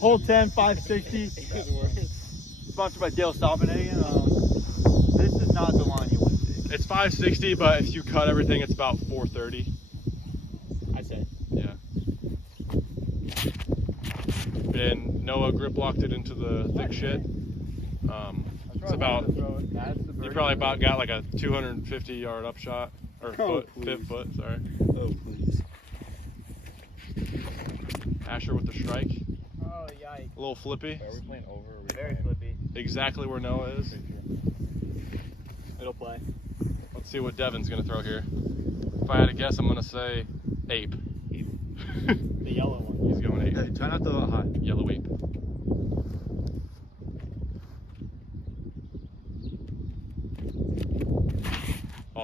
Hole 10, 560. Sponsored by Dale Stoppenhagen. This is not the line you want to see. It's 560, but if you cut everything, it's about 430. I say. Yeah. And Noah grip locked it into the thick shit. It's about, you probably about got like a 250 yard upshot, or fifth foot, sorry. Oh, please. Asher with the strike. Oh, yikes. A little flippy. Are we playing over? Or are we very flippy. Exactly where Noah is. It'll play. Let's see what Devin's gonna throw here. If I had to guess, I'm gonna say ape. The yellow one. He's going ape. Hey, try not to throw it high. Yellow ape.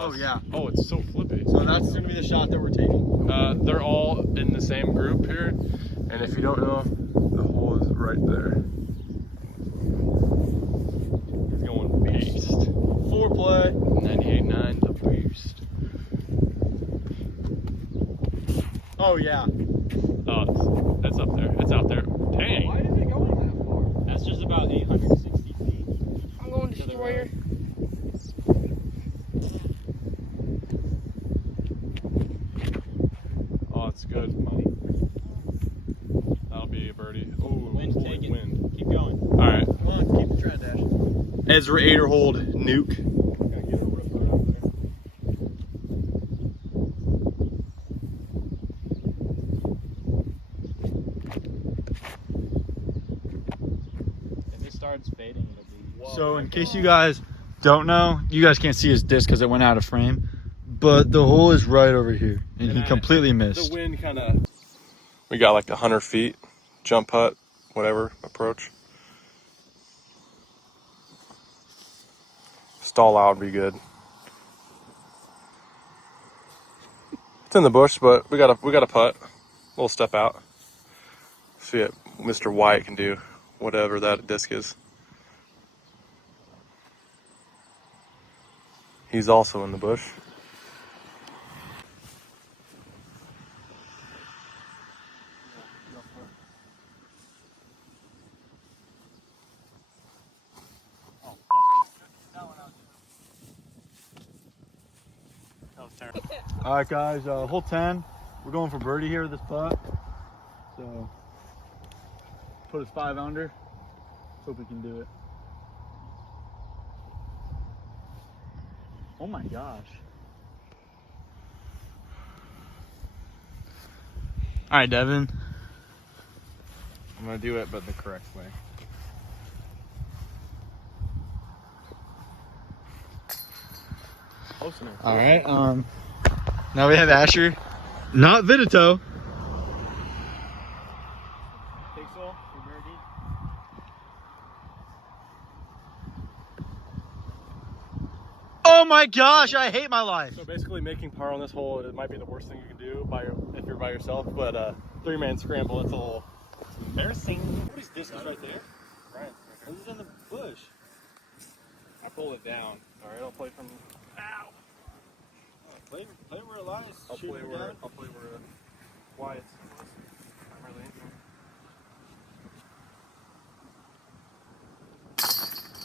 Oh, yeah. Oh, it's so flippy. So that's going to be the shot that we're taking. They're all in the same group here, and if you don't know, the hole is right there. He's going beast. 4 play. 98.9, the beast. Oh, yeah. Oh, it's up there. It's out there. Dang. Why is it going that far? That's just about 860 feet. I'm going destroyer. Oh, it's good. That'll be a birdie. Oh, Wind's holy taking. wind. Keep going. All right. Come on, keep the trend, Ash. Ezra Aderhold, nuke. Gotta get a ripper out there. If it starts fading, it'll be... Whoa. So in case you guys don't know, you guys can't see his disc because it went out of frame, but the hole is right over here, and he completely missed. The wind kind of... We got like 100 feet, jump putt, whatever, approach. Stall out would be good. It's in the bush, but we got a putt. A little step out. See it. Mr. White can do whatever that disc is. He's also in the bush. All right, guys, hole 10. We're going for birdie here with this putt. So, put us 5 under. Let's hope we can do it. Oh my gosh. All right, Devin. I'm going to do it, but the correct way. All right. Now we have Asher, not Vidito. Pixel for birdie. Oh my gosh! I hate my life. So basically, making par on this hole, it might be the worst thing you can do if you're by yourself. But 3-man scramble, it's a little embarrassing. What is this? Is right there. Right. This is in the bush. I pulled it down. All right, I'll play from. Ow. Play where it lies. I'll play where Wyatt's. I'm really into it.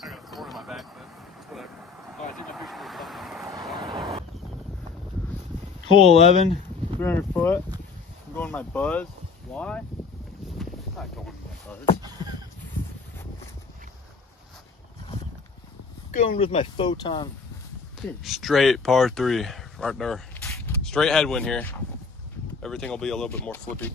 I got a thorn in my back, but whatever. Oh, I think I pushed Hole 11, 300 foot. I'm going my buzz. Why? I'm not going my buzz. Going with my photon. Straight par 3, right there. Straight headwind here. Everything will be a little bit more flippy.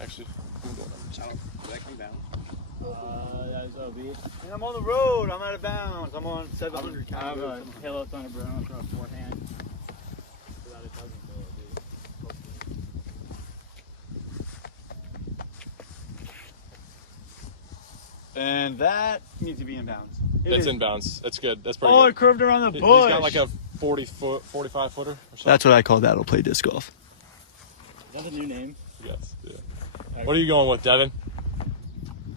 Actually, I'm going up. Did that come down? That is OB. And I'm on the road. I'm out of bounds. I'm on 700. I have a Halo Thunderstorm. I'm going to throw a forehand. Without it doesn't go, dude. And that needs to be in bounds. It's in bounds. That's good. That's pretty Oh, good. it curved around the He's bush. got like a 45 footer or something. That's what I call that'll play disc golf. Is that a new name? Yes. Yeah. What are you going with, Devin?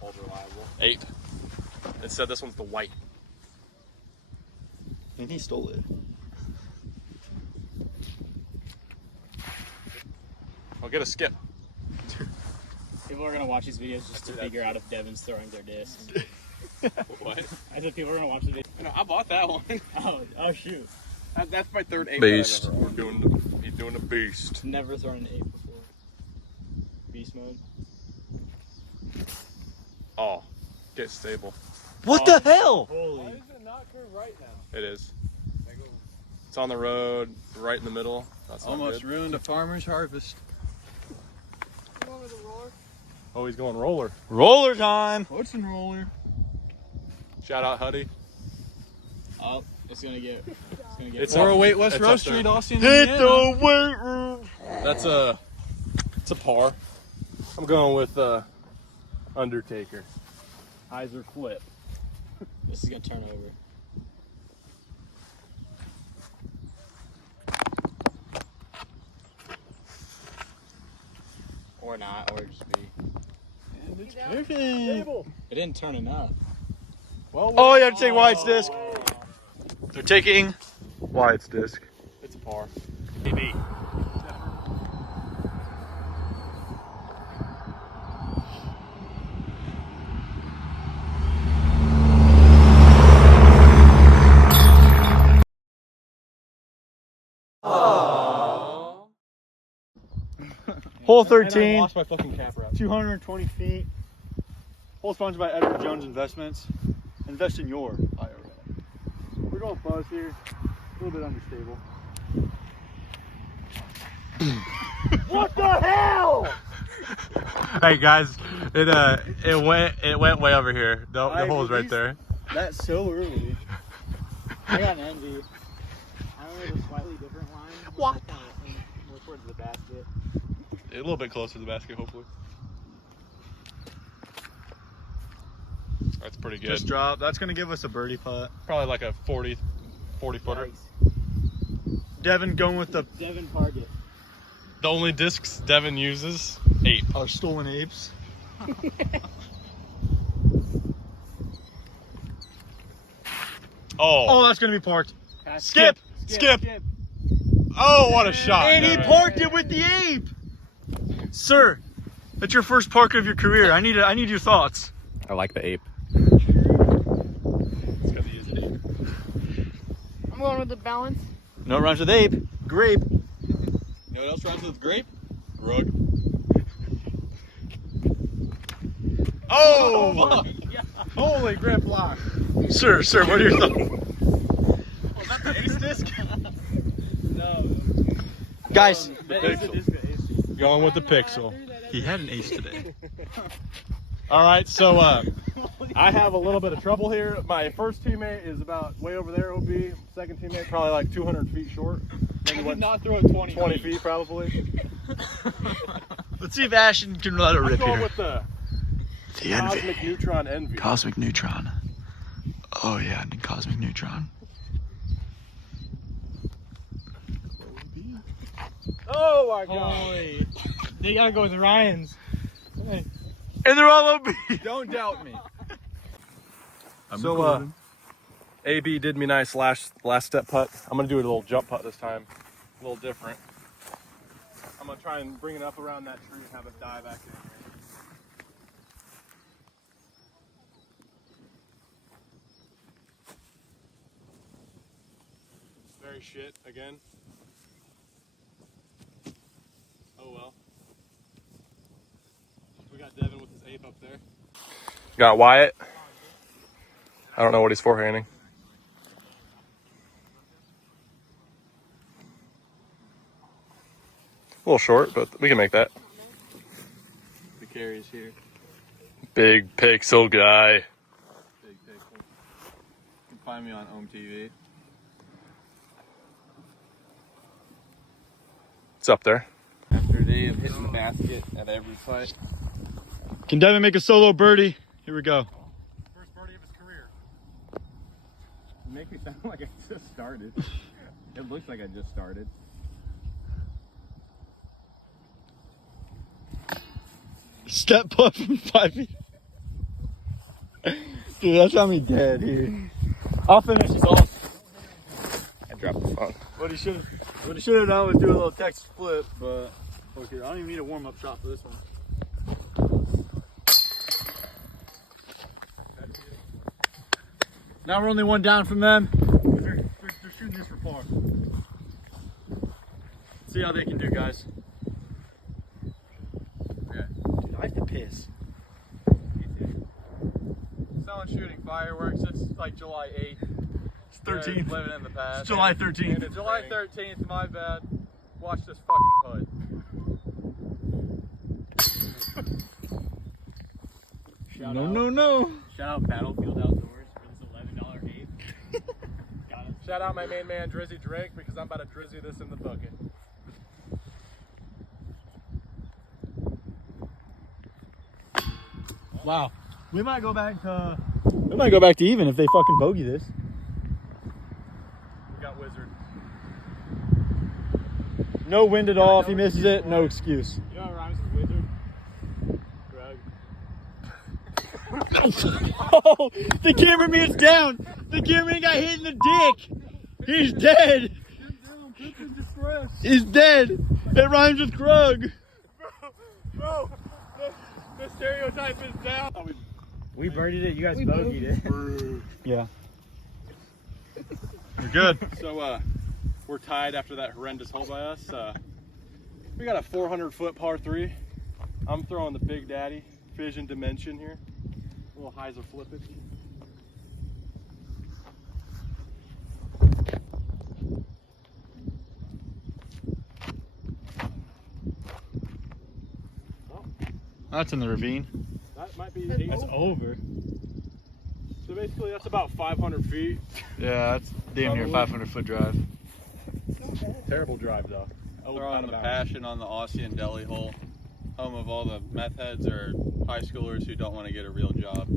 Old reliable. 8. It said this one's the white. And he stole it. I'll get a skip. People are gonna watch these videos just to figure out if Devin's throwing their discs. What? I said people are gonna watch the video. No, I bought that one. Oh shoot. That's my third 8 Beast. that I've ever owned. He's doing a beast. Never thrown an 8 before. Beast mode. Oh, get stable. What the hell? Holy. it not curve right now? It is. It's on the road, right in the middle. That's Almost ruined a farmer's harvest. Oh, he's going roller. Roller time. What's in roller? Shout out Huddy. Oh, it's gonna get. It's 408 West Road Street, Austin. Hit the weight room. It's a par. I'm going with Undertaker. Heiser flip. This is gonna turn over. Or not, or just be. And it's perfect. It didn't turn enough. Well, Oh, you have to take Wyatt's disc. They're taking Wyatt's disc. it's a par. Maybe. Hole And I 13, lost my fucking cap wrap. 220 feet. Hole sponsored by Edward Jones Investments. Invest in your IRA. We're going buzz here. A little bit unstable. What the hell? Hey guys, it went way over here. The hole's right there. That's so early. I got an envy. I remember the slightly different line. What the? More towards the basket. A little bit closer to the basket, hopefully. That's pretty good. Just drop. That's going to give us a birdie putt. Probably like a 40 footer. Devin going with the Devin target. The only discs Devin uses, 8. our stolen apes. Oh, that's going to be parked. Skip. Oh, what a shot. And he Devin. parked it with the ape. Sir, that's your first park of your career. I need your thoughts. I like the ape. I'm going with the balance. No rhymes with ape. Grape. You know what else rhymes with grape? Rug. Oh! Holy grip block. Sir, what are your thoughts? Was that the ace disc? No. Guys, Going with the pixel. he had an ace today. All right, so I have a little bit of trouble here. My first teammate is about way over there, OB. Second teammate probably like 200 feet short. I did not throw it 20 feet probably. Let's see if Ashton can let it I'm rip going here. with the Cosmic Neutron Envy. Cosmic Neutron. Oh yeah, Cosmic Neutron. Oh my god. Holy. They gotta go with Ryan's. And they're all OB. Don't doubt me. I'm So recording. AB did me nice last step putt. I'm gonna do a little jump putt this time. A little different. I'm gonna try and bring it up around that tree and have it die back in here. Very shit again. Oh well. We got Devin with his ape up there. Got Wyatt. I don't know what he's forehanding. A little short, but we can make that. The carry's here. Big pixel guy. Big pixel. You can find me on Home TV. It's up there. After a day of hitting the basket at every putt. Can Devin make a solo birdie? Here we go. First birdie of his career. You make me sound like I just started. It looks like I just started. Step putt from 5 feet. Dude, that's got me dead here. I'll finish this off. I dropped the phone. What he should have done was do a little Texas flip, but Okay, I don't even need a warm-up shot for this one. Now we're only one down from them. They're shooting this for par. See how they can do, guys. Okay. Dude, I have to piss. Someone shooting fireworks. It's like July 8th. It's 13th. Living in the past. It's July 13th. And it's July 13th, my bad. Watch this fucking putt. No. Shout out Battlefield Outdoors for this $11 ape. Got it. Shout out my main man Drizzy Drake because I'm about to drizzy this in the bucket. Wow. We might go back to even if they fucking bogey this. We got Wizard. No wind at all. If he misses it, no excuse. You know what rhymes with wizard? Greg. Oh, the cameraman's down. The cameraman got hit in the dick. He's dead. He's dead. It rhymes with Krug. Bro, the stereotype is down. We birdied it, you guys bogeyed it. Yeah. We're good. So we're tied after that horrendous hole by us. We got a 400-foot par 3. I'm throwing the Big Daddy Fission Dimension here. A little hyzer flippage. That's in the ravine. That might be 8. That's over. So basically that's about 500 feet. Yeah, that's damn near 500-foot drive. Terrible drive though. Throwing the passion on the Aussie and Deli hole. Home of all the meth heads or high schoolers who don't want to get a real job.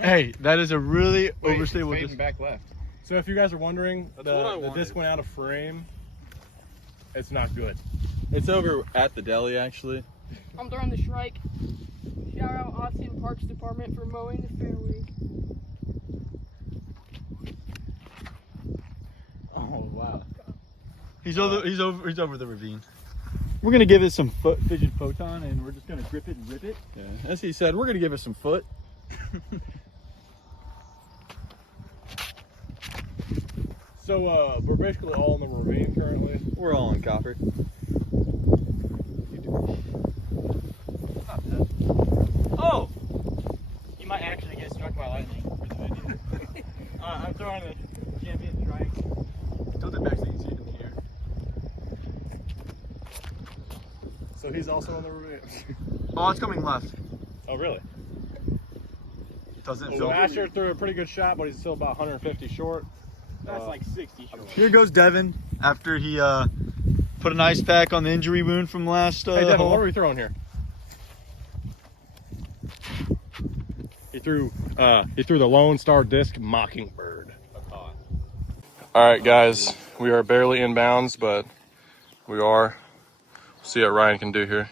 Hey, that is a really overstable. Fading back left. So if you guys are wondering, That's what I the wanted. disc went out of frame. It's not good. It's over at the deli actually. I'm throwing the Shrike. Shout out Austin Parks Department for mowing the fairway. Oh wow. He's over the ravine. We're gonna give it some fidget photon, and we're just gonna grip it and rip it. Yeah. As he said, we're gonna give it some foot. So we're basically all in the ravine currently. We're all in copper. Oh! You might actually get struck by lightning for the video. I'm throwing a champion strike. Tilt it back so you can see it in the air. So he's also in the ravine. Oh, it's coming left. Oh really? Doesn't So feel. Asher threw a pretty good shot, but he's still about 150 short. That's like 60 short. Here goes Devin after he put an ice pack on the injury wound from last Hey Devin, hole. what are we throwing here? He threw the Lone Star Disc Mockingbird. All right, guys, we are barely inbounds, but we are. See what Ryan can do here.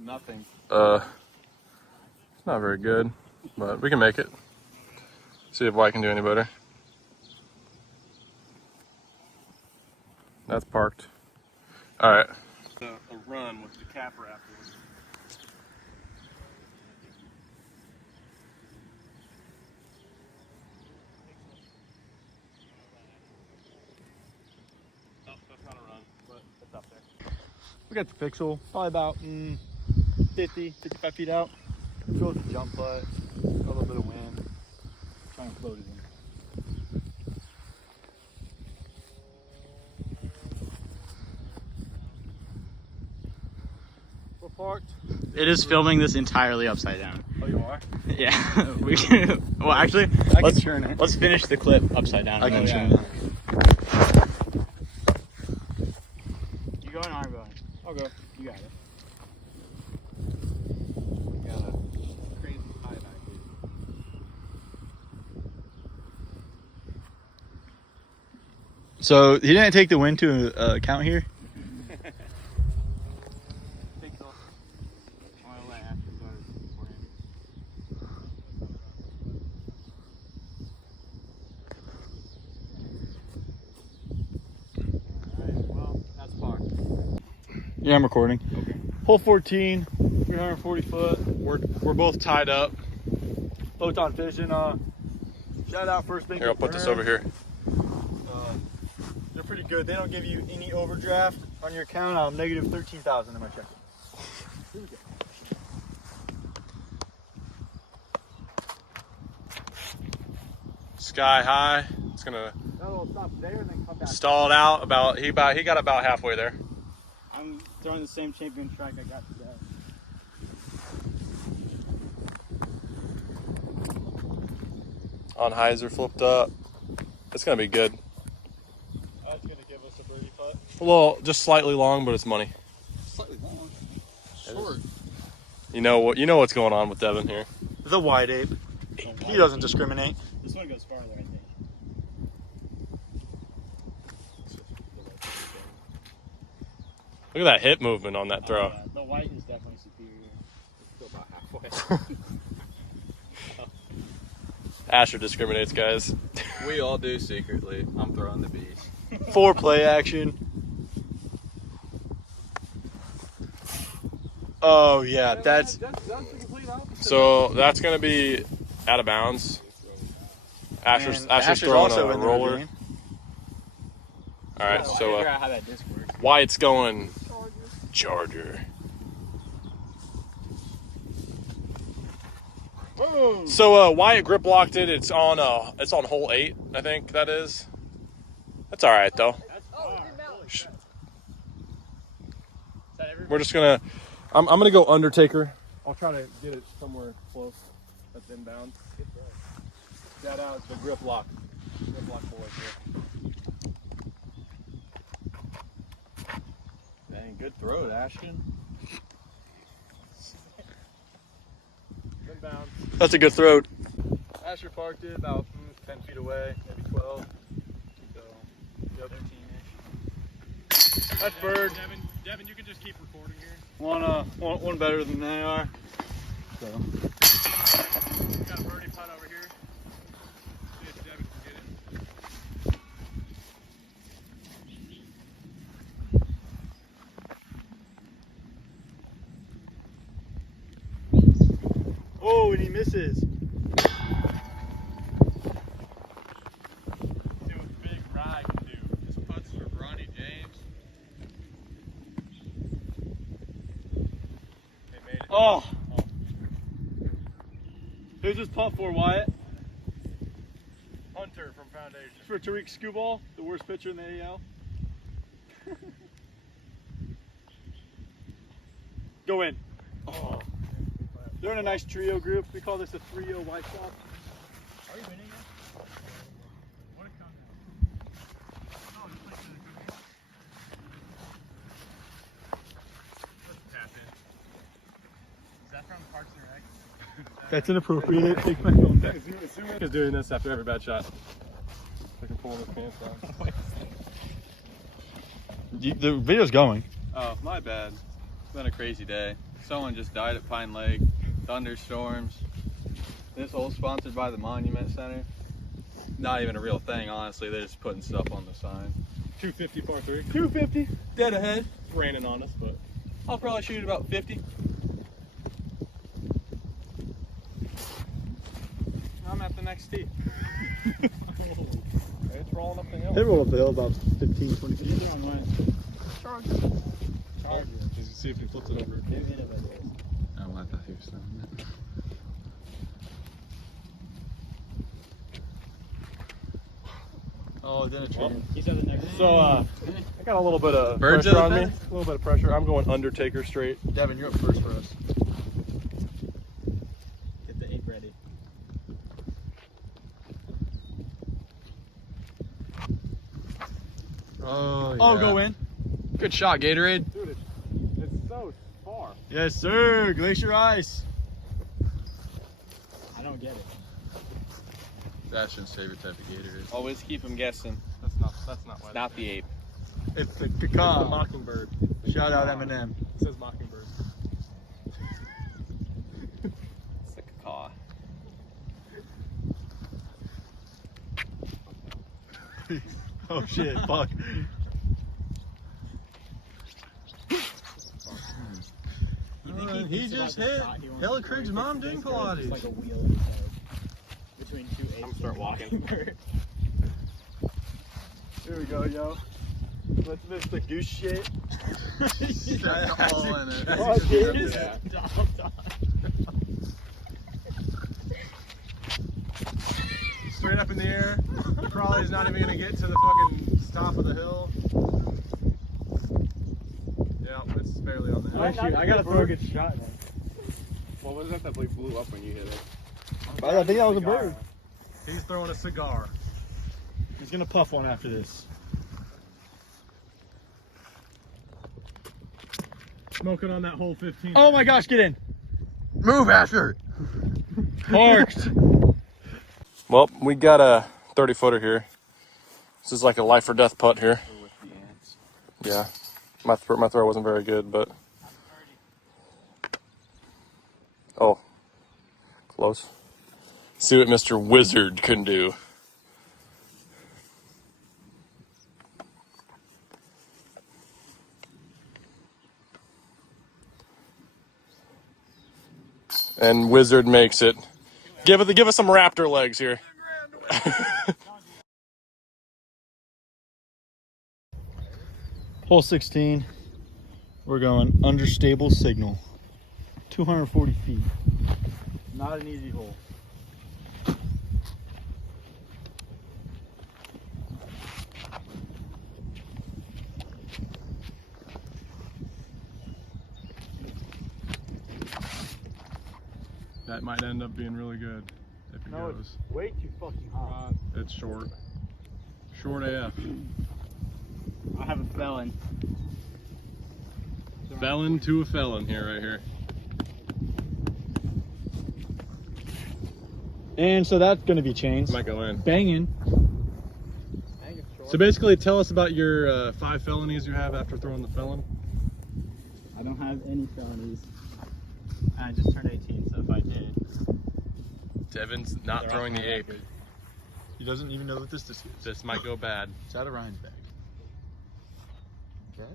Nothing. It's not very good, but we can make it. See if White can do any better. That's parked. All right. A run with the cap afterwards. No, that's not a run, but it's up there. We got the pixel, probably about 50, 55 feet out. Fill with the jump putt, a little bit of wind. Try and float it in. We're parked. It is filming this entirely upside down. Oh, you are? Yeah. We can, well, actually, Let's turn it. let's finish the clip upside down. I and can then- turn it. You going or I'm going? I'll go. You got it. Got a crazy high back here. So he didn't take the wind to account here. Yeah, I'm recording. Okay. Hole 14, 340 foot. We're both tied up. Photon fishing. Shout out First Bank. Here, I'll put this over here. They're pretty good. They don't give you any overdraft on your account. I'm negative 13,000 in my check. Sky high. It's gonna That'll stop there and then come back. stall it out about. He got about halfway there. I'm throwing the same champion strike I got today. On hyzer flipped up. It's gonna be good. That's gonna give us a birdie putt. A little, just slightly long, but it's money. Slightly long. Short. You know what's going on with Devin here. The white ape. He doesn't discriminate. This one goes farther, I think. Look at that hip movement on that throw. Yeah, the white is definitely superior. It's still about halfway. Asher discriminates, guys. We all do secretly. I'm throwing the bees. 4 play action. Oh yeah, that's the complete opposite. So that's gonna be out of bounds. Asher's and Asher's throwing also a in the roller. game. All right, so figure out how that disc works. White's going Charger. Charger. Boom! So Wyatt grip locked it. It's on hole 8, I think that is. That's all right though. That's Oh, far. it didn't mount. Is that everybody? We're just gonna. I'm gonna go Undertaker. I'll try to get it somewhere close. That's inbound. Shout out to grip lock. Grip lock boys here. Dang, good throw, Ashton. Inbound. That's a good throw. Asher parked it about 10 feet away, maybe 12. So, yep. 13-ish. That's bird. Devin, you can just keep recording here. One better than they are. So Got a birdie putt over here. See if Devin can get it. oh, and he misses. See what Big Rye can do. This putt's for Bronny James. They made it. Oh. Who's this putt for, Wyatt? Hunter from Foundation. For Tariq Skubal, the worst pitcher in the AL. Go in. Oh. They're in a nice trio group. We call this a 3-0 White Sox. Are you winning it? What a comeback. Oh, you played for the good game. Let's tap in. Is that from Parks and Rec? That's inappropriate. Take my phone back. Zoom is doing this after every bad shot. I can pull his pants down. The video's going. Oh, my bad. It's been a crazy day. Someone just died at Pine Lake. Thunderstorms. This hole's sponsored by the Monument Center. Not even a real thing, honestly. They're just putting stuff on the sign. 250 par 3. 250, dead ahead. Raining on us, but I'll probably shoot about 50. I'm at the next tee. it's rolling up the hill. They roll up the hill about 15, 20 feet. Either one went. Charger. Charger. Just see if he flips it over. Two innovators. Oh, I thought he was throwing it. Oh, then it's raining. He's at the next one. So, I got a little bit of Birds pressure of on the me. fence? A little bit of pressure. I'm going Undertaker straight. Devin, you're up first for us. Get the ape ready. Oh, Oh, go in. Good shot, Gatorade. Dude, it's so far. Yes, sir. Glacier ice. I don't get it. Ashton's favorite type of Gatorade. Always keep him guessing. That's not why. Not the ape. It's the The caca. Mockingbird. Shout out Eminem. It says Mockingbird. It's the caw. Oh shit, fuck. nothing. He just hit Hella Craig's mom doing Pilates. Like a wheel in his head. Between two apes. I'm gonna start walking. Here we go, yo. Let's miss the goose shit. All in it. Oh, dude. Yeah. Straight up in the air. Probably is not even gonna get to the fucking top of the hill. Yeah, it's barely on the hill. I gotta throw a good shot now. What was that blew up when you hit it? I think that was a bird. He's throwing a cigar. He's gonna puff one after this. Smoking on that whole 15. Oh my gosh, get in. Move, Asher. Parked. Well, we got a 30-footer here. This is like a life or death putt here. Yeah, my throw wasn't very good, but oh, close. See what Mr. Wizard can do. And Wizard makes it. Give us some raptor legs here. Hole 16. We're going under stable signal. 240 feet. Not an easy hole. That might end up being really good if it goes. It's way too fucking hot. It's short. Short AF. I have a felon. Felon to a felon here, right here. And so that's going to be chains. Might go in. Banging. So basically, tell us about your 5 felonies you have after throwing the felon. I don't have any felonies. I just turned 18, so if I did. Devin's not throwing the ape. He doesn't even know what this is. This might go bad. It's out of Ryan's bag. Okay.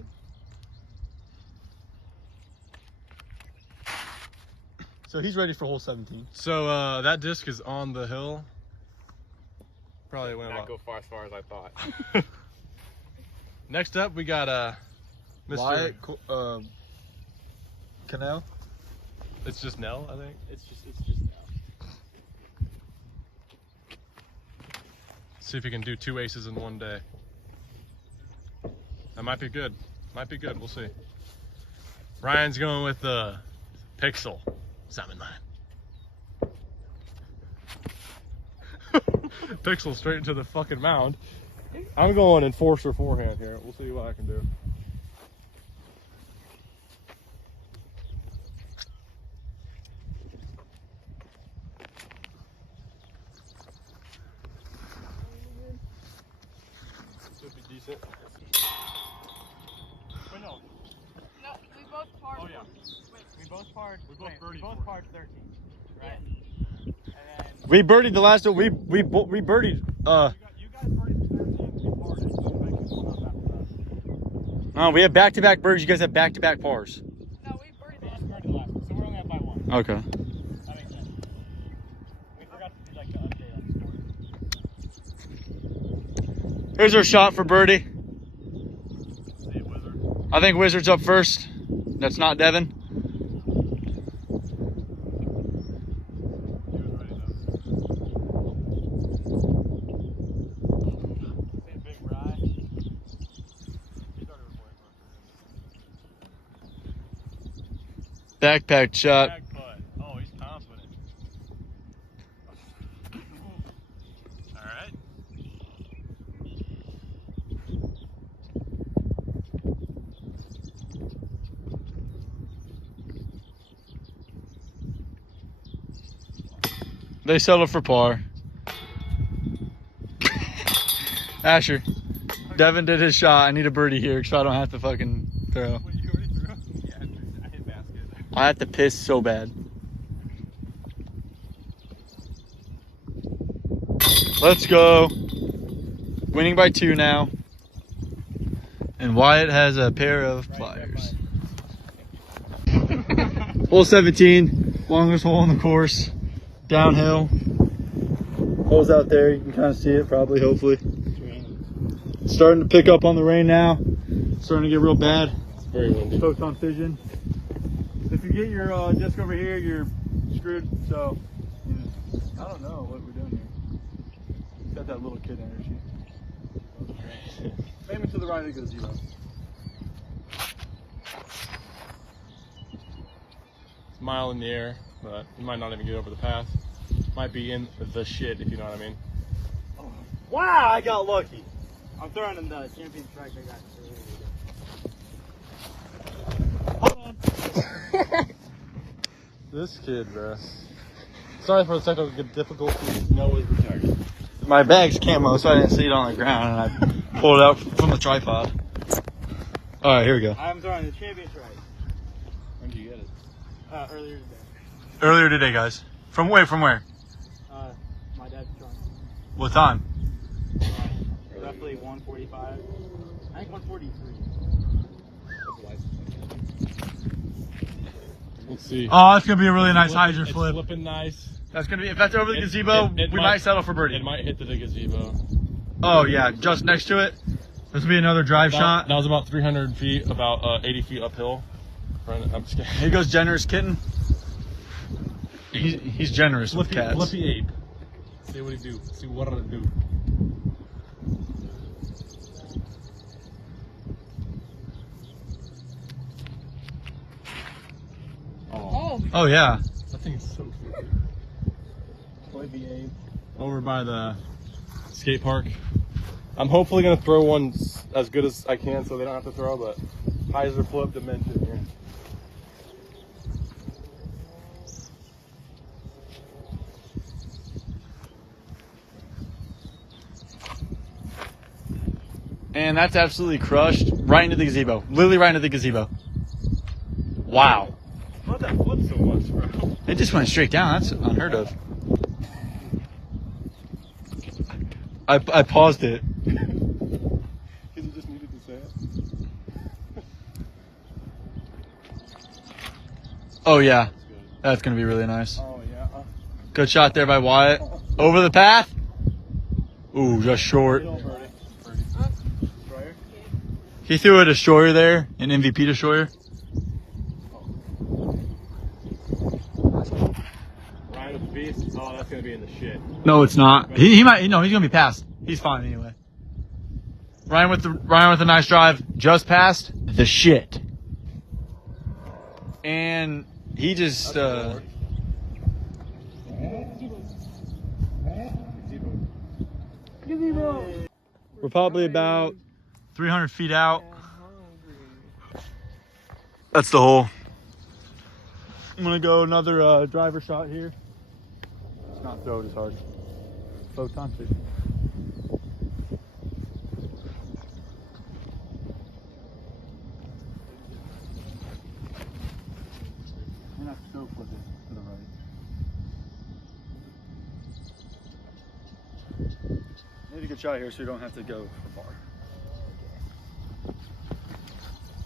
So he's ready for hole 17. So that disc is on the hill. Probably went Not about. go far as I thought. Next up, we got Mr. Wyatt, Canal. It's just Nell, I think. It's just now. See if he can do 2 aces in one day. That might be good. Might be good. We'll see. Ryan's going with the Pixel. Salmon line. Pixel straight into the fucking mound. I'm going enforcer forehand here. We'll see what I can do. Should be decent. Wait, no. No, we both parred. Oh, yeah. We both parred. We both parred 13, right? And then We birdied the last one. We birdied. you guys birdied 13. We parred it. So eventually one up after that. We have back-to-back birdies. You guys have back-to-back pars. No, we birdied We it. just birdied the last one, so we're only up by 1. Okay. That makes sense. We forgot to do like the update on the score. Here's our shot for birdie. See, Wizard. I think Wizard's up first. That's not Devin. He was ready though. See a big rye. He started recording for Backpack shot. Back putt. Oh, he's confident. All right. They settled for par. Asher, Devin did his shot. I need a birdie here so I don't have to fucking throw. What, you already threw? Yeah, I hit basket. I have to piss so bad. Let's go. Winning by 2 now. And Wyatt has a pair of pliers. Hole 17, longest hole in the course. Downhill. Hole's out there. You can kind of see it probably, hopefully. It's starting to pick up on the rain now. It's starting to get real bad. Very windy. Photon fission. If you get your disc over here, you're screwed. So, I don't know what we're doing here. It's got that little kid energy. Aim it to the right, it goes zero. It's a mile in the air, but you might not even get over the path. Might be in the shit, if you know what I mean. Wow, I got lucky. I'm throwing in the champion strike I got. Hold on. This kid, bro. Sorry for the technical difficulties. No is retarded. My bag's camo, so I didn't see it on the ground, and I pulled it out from the tripod. All right, here we go. I'm throwing the champion strike. When did you get it? Earlier today. Earlier today, guys. From where? My dad's trunk. What time? Roughly 145. I think 143. Let's see. Oh, that's gonna be a really nice hydrant It's flip. flipping nice. That's gonna be, if that's over the gazebo, we might settle for birdie. It might hit the gazebo. Oh yeah, just next to it. This will be another drive shot. That was about 300 feet, about 80 feet uphill. I'm just kidding. Here goes generous kitten. He's generous with cats. Flippy ape. See what he do. See what it'll do. Oh yeah. That thing is so cute. Flippy ape. Over by the skate park. I'm hopefully gonna throw one as good as I can, so they don't have to throw. But hyzer flip dimension here. And that's absolutely crushed right into the gazebo. Literally right into the gazebo. Wow. How'd that flip so much, bro? It just went straight down. That's unheard of. I paused it. Because you just needed to say it. Oh yeah. That's gonna be really nice. Oh yeah. Good shot there by Wyatt. Over the path. Ooh, just short. He threw a destroyer there, an MVP destroyer. Ryan with the beast. Oh, that's gonna be in the shit. No, it's not. He might. No, he's gonna be passed. He's fine anyway. Ryan with a nice drive, just passed the shit. And he just. We're probably about 300 feet out. That's the hole. I'm gonna go another driver shot here. It's not throw it as hard. Photon fish. I'm gonna have to go flip it to the right. Need a good shot here so you don't have to go far.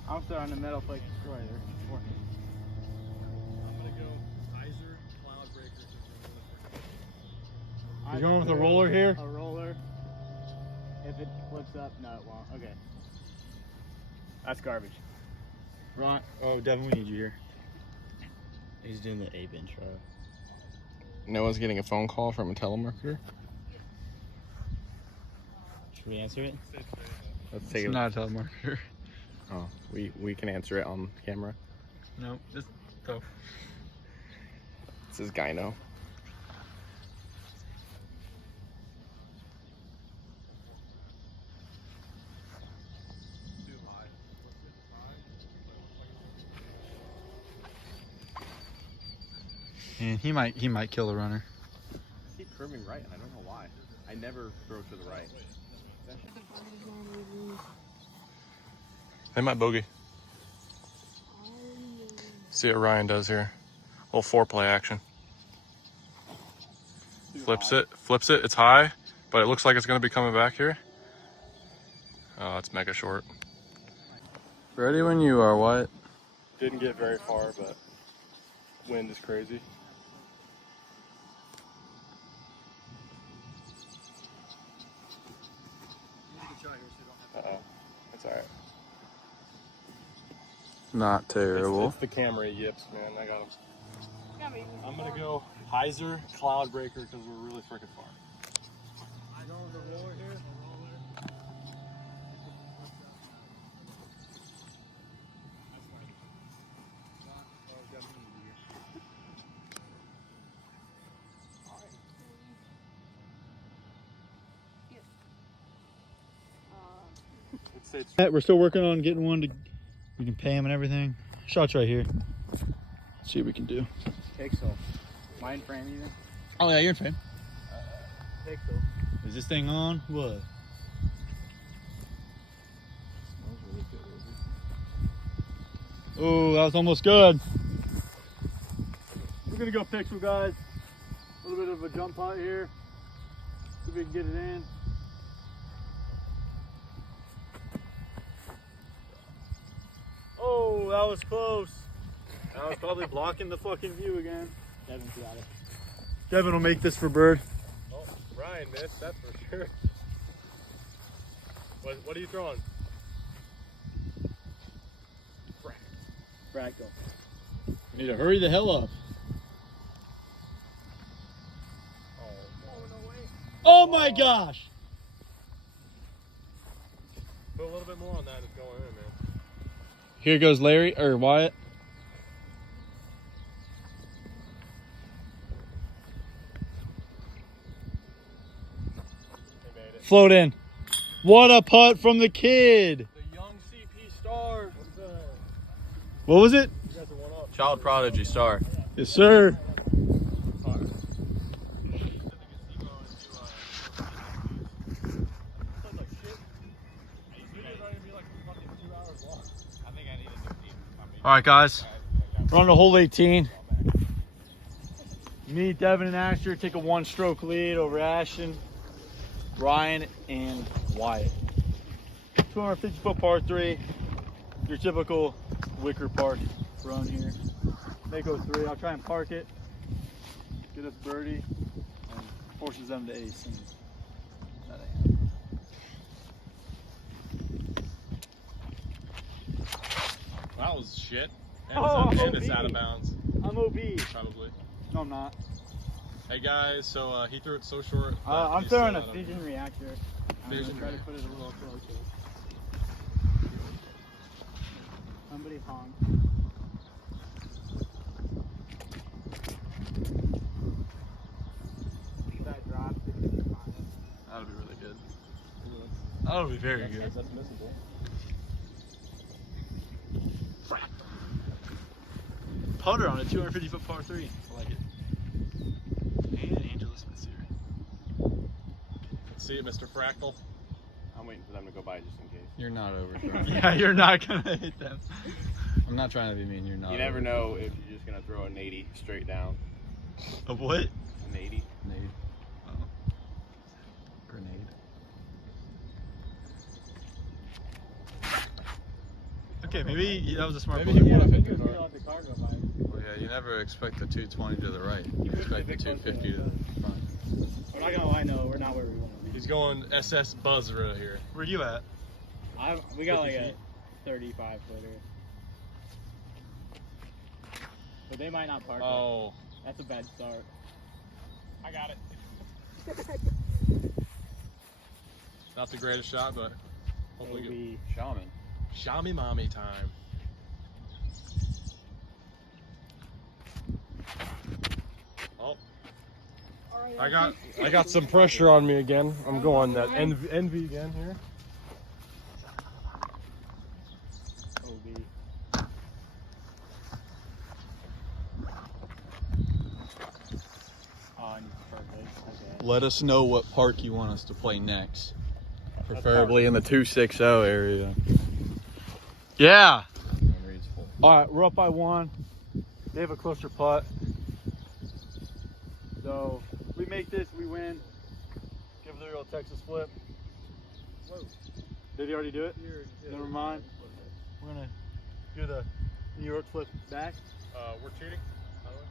I'm throwing the metal plate destroyer. I'm gonna go hyzer cloud breaker. You going with a roller here? A roller. If it flips up, no, it won't. Okay. That's garbage. Right. Oh, Devin, we need you here. He's doing the ape intro. Noah's getting a phone call from a telemarketer. Should we answer it? Let's take It's it. not a telemarketer. Oh, we can answer it on camera. No, just go. This is Gyno. And he might kill the runner. Keep curving right, and I don't know why. I never throw to the right. They might bogey. See what Ryan does here. Little foreplay action. Flips it. It's high, but it looks like it's going to be coming back here. Oh, it's mega short. Ready when you are, Wyatt. Didn't get very far, but wind is crazy. Uh-oh. That's alright. Not terrible. It's the camera yips, man. I got him. Yeah, maybe. I'm gonna go hyzer cloud breaker because we're really freaking far. We're still working on getting one to, we can pay him and everything. Shot's right here. Let's see what we can do. Take so. Mine frame even? Oh yeah, you're in frame. Take so. Is this thing on? What? Oh, that was almost good. We're gonna go pixel, guys. A little bit of a jump putt here. See if we can get it in. Oh, that was close. That was probably blocking the fucking view again. Devin's got it. Devin will make this for bird. Oh, Ryan missed, that's for sure. What are you throwing? Fractal. We need to hurry the hell up. Oh my gosh! Put a little bit more on that, it's going in, man. Here goes Larry, or Wyatt. They made it. Float in. What a putt from the kid. The young CP star. What was it? You got the one up. Child prodigy star. Yes, sir. All right, guys. We're on to hole 18. Me, Devin, and Asher take a one-stroke lead over Ashton, Ryan, and Wyatt. 250-foot par 3. Your typical Wicker Park run here. They go 3. I'll try and park it, get us birdie, and forces them to ace. That was shit. And Oh, it's out of OB. bounds, I'm OB. probably. No, I'm not. Hey guys, so he threw it so short. I'm he's throwing still a out of- fission reactor. I'm Fission gonna try to put it a little closer. Somebody honk. That drop. That'll be really good. That'll be very good. That's missable. Putter on a 250-foot par 3. I like it. And Angela Smith's here. Let's see it, Mr. Fractal. I'm waiting for them to go by just in case. You're not over. Yeah, you're not gonna hit them. I'm not trying to be mean. You're not. You never know if you're just gonna throw an 80 straight down. A what? An 80. Grenade. Oh. Grenade. Okay, maybe that was a smart Maybe play. he would have hit the Figure car. out the car go by. Well, yeah, you never expect the 220 to the right. You expect the 250 to the front. We're not gonna lie, no, we're not where we want to be. He's going SS Buzzra here. Where you at? We got like 50 a feet. 35 footer. But they might not park it. Oh, That's a bad start. I got it. Not the greatest shot, but hopefully It'll good. be Shaman. Shami mommy time. Oh, Alright, I got some pressure on me again. I'm going that envy again here. OB. Oh, and perfect. Okay. Let us know what park you want us to play next. Preferably in the 260 area. Yeah. Memory's full. All right, we're up by 1. They have a closer putt. So we make this, we win. Give the real Texas flip. Whoa. Did he already do it? Never mind. We're gonna do the New York flip back. We're cheating, by the way.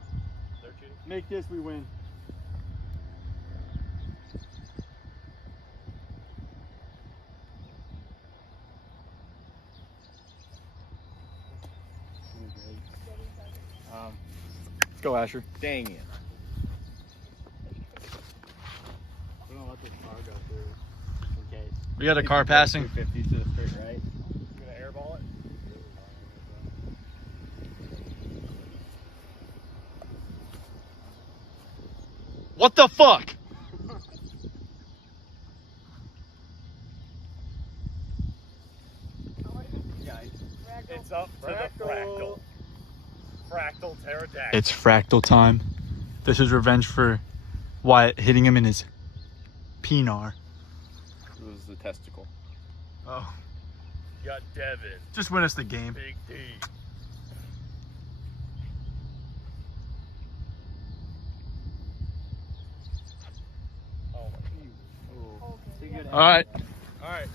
They're cheating. Make this, we win. Let's go, Asher. Dang it. We're gonna let this car go through just in case. We got a car passing. 250 to the straight right. Gonna airball it. What the fuck? It's up to the fractal. Fractal pterodactyl. It's fractal time. This is revenge for Wyatt hitting him in his penar. It was the testicle. Oh. You got Devin. Just win us the game. Big D. Oh my. All right. All right.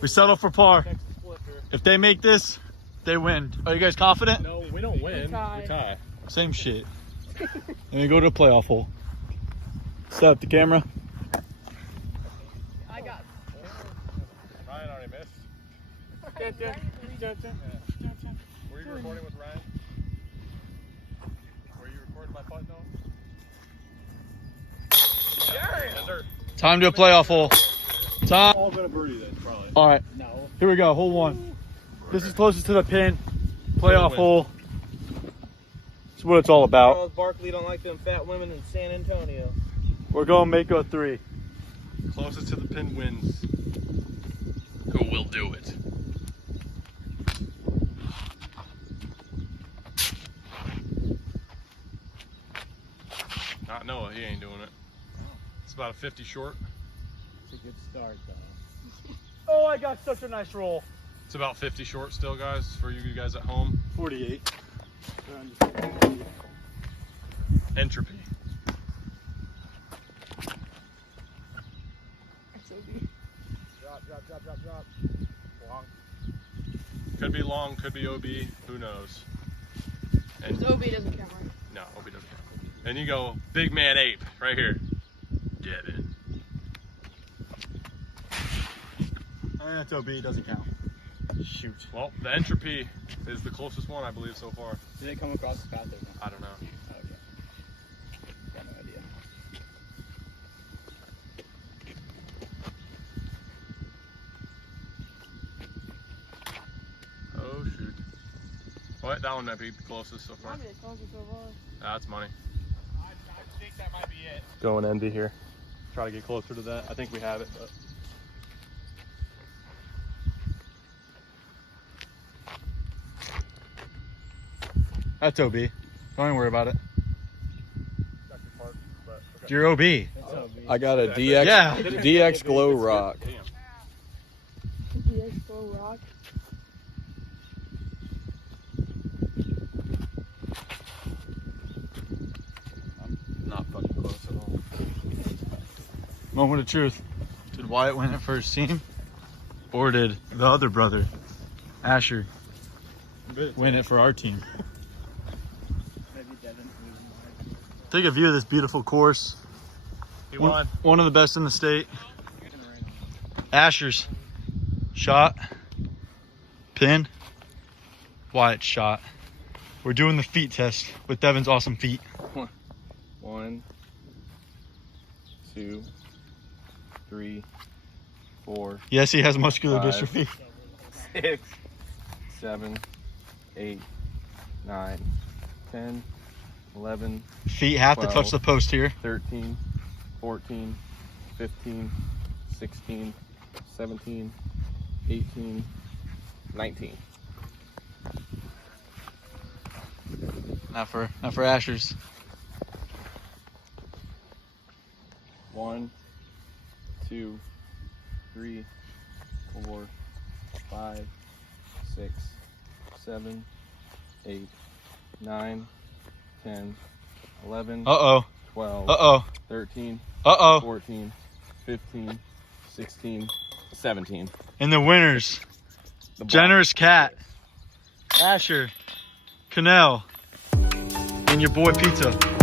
We settle for par. Texas flipper. If they make this, they win. Are you guys confident? No, we don't win. tie. We tie. Same shit. And we go to a playoff hole. Set up the camera. I got. Ryan already missed. Were you recording with Ryan? Were you recording my putt though? Yeah. Time to a playoff hole. Time. All gonna birdie this probably. All right. No. Here we go. Hole one. This is closest to the pin. Playoff Win. hole. That's what it's all about. Charles Barkley don't like them fat women in San Antonio. We're going Mako 3. Closest to the pin wins. Who will do it? Not Noah, he ain't doing it. It's about a 50 short. It's a good start though. Oh, I got such a nice roll. It's about 50 short still, guys, for you guys at home. 48. Entropy. Drop. Long. Could be long, could be OB, who knows? And OB doesn't count, right? no, OB doesn't count. And you go, big man ape, right here. Devin. That's OB, doesn't count. Shoot. Well, the entropy is the closest one, I believe, so far. Did it come across the path there? I don't know. Okay. Got no idea. Oh, shoot. What? That one might be the closest so far. I mean, it's close so far. That's money. I think that might be it. Going envy here. Try to get closer to that. I think we have it, but. That's OB. Don't even worry about it. Got your part, but okay. You're OB. It's OB. I got a DX Yeah. DX glow rock. Damn. DX Flow Rock. Not fucking close at all. Moment of truth. Did Wyatt win it first team? Or did the other brother, Asher, win it for our team? Maybe Devin. Take a view of this beautiful course. He won. One of the best in the state. Asher's shot, pin, Wyatt's shot. We're doing the feet test with Devin's awesome feet. 1, 2, 3, 4, Yes, he has muscular 5. dystrophy. 6, 7, 8, 9, 10, 11, Feet have to touch 12. the post here. 13, 14, 15, 16, 17, 18, 19. Not for Asher's. 1, 2, 3, 4, 5, 6, 7, 8, 9, 10, 11, Uh-oh. 12, Uh-oh. 13, Uh-oh. 14, 15, 16, 17. And the winners, The Generous Cat, Asher, Cannell, and your boy Pizza.